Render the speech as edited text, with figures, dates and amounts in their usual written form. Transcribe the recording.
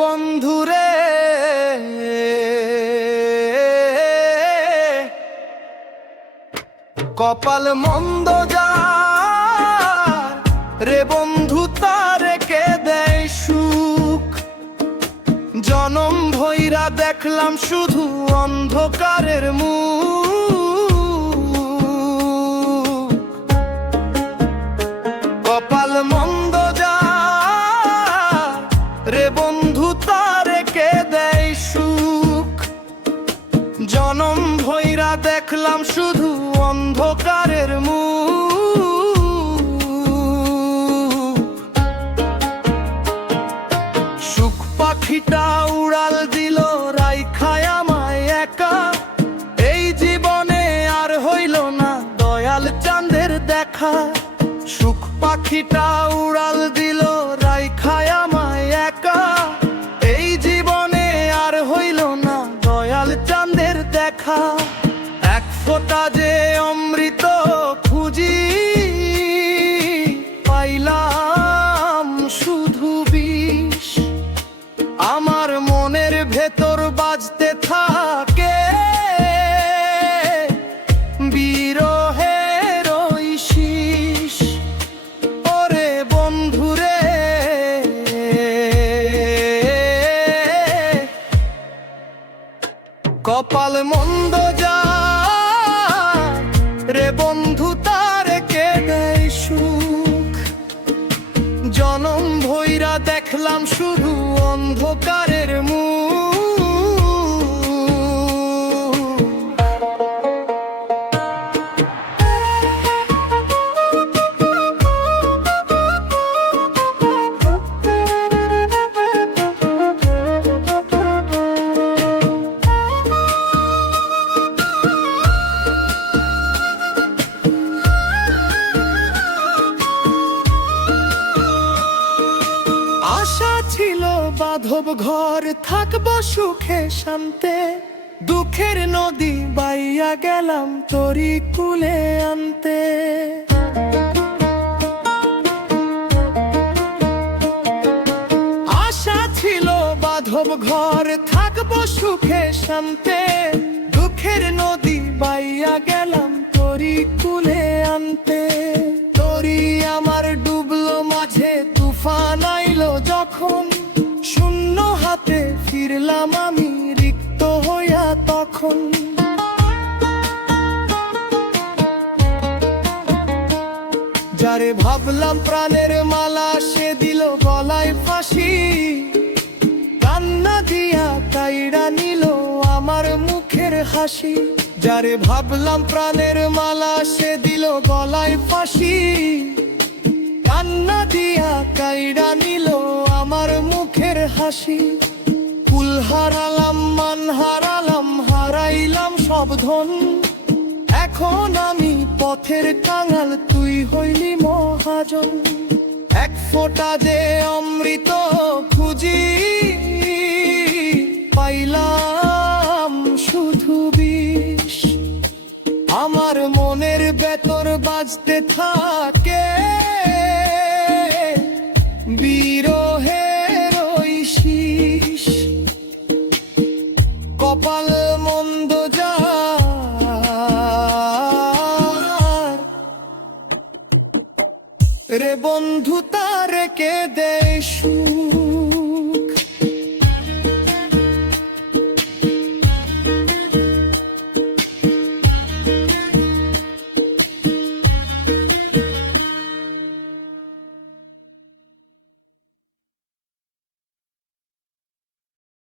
বন্ধুরে কপাল মন্দ যার রে বন্ধু তারে কে দেয় সুখ। জনম ভৈরা দেখলাম শুধু অন্ধকারের মুখ। কপাল মন্দ যার রে বন্ধু তারে কে দেয় সুখ। জনম ভৈরা দেখলাম শুধু অন্ধকারের মুখ। সুখ পাখিটা উড়াল দিল রাইখায় আমায় একা। এই জীবনে আর হইল না দয়াল চাঁদের দেখা। সুখ পাখিটা উড়াল দিল রাইখায় আমায় একা। এই জীবনে আর হইল না দয়াল চাঁদের দেখা। এক ফোঁটা যে অমৃত খুঁজি পাইলাম শুধু বিষ। আমার মনের ভেতর বাজতে থাকে বিরহের ওই শীষ। ওরে বন্ধুরে কপাল মন্দ যার রে বন্ধু তারে কে দেয় সুখ। জনম ভৈরা দেখলাম শুধু অন্ধকারের মুখ। আশা ছিল বাঁধব ঘর থাকবো সুখে শান্তে। দুঃখের নদী বাইয়া গেলাম তরি কুলে আনতে। আশা ছিল বাঁধব ঘর থাকবো সুখে শান্তে। দুঃখের নদী বাইয়া গেলাম তরি কুলে আনতে। তরি আমার ডুবলো মাঝে তুফান আইলো যখন। শূন্য হাতে ফিরলাম আমি রিক্ত হইয়া তখন। যারে ভাবলাম প্রাণের মালা সে দিল গলায় ফাঁসি। কান্না দিয়া কাইড়া নিল আমার মুখের হাসি। যারে ভাবলাম প্রাণের মালা সে দিল গলায় ফাঁসি। কান্না দিয়া কাইড়া নিল আমার মুখের হাসি। কুল হারালাম মান হারালাম হারাইলাম সব ধন। এখন আমি পথের কাঙাল তুই হইলি মহাজন। এক ফোঁটা যে অমৃত খুঁজি পাইলাম শুধু বিষ। আমার মনের ভেতর বাজতে থাকে বিরহের ওই শীষ। কপাল মন্দ যার রে বন্ধু তারে কে দেয়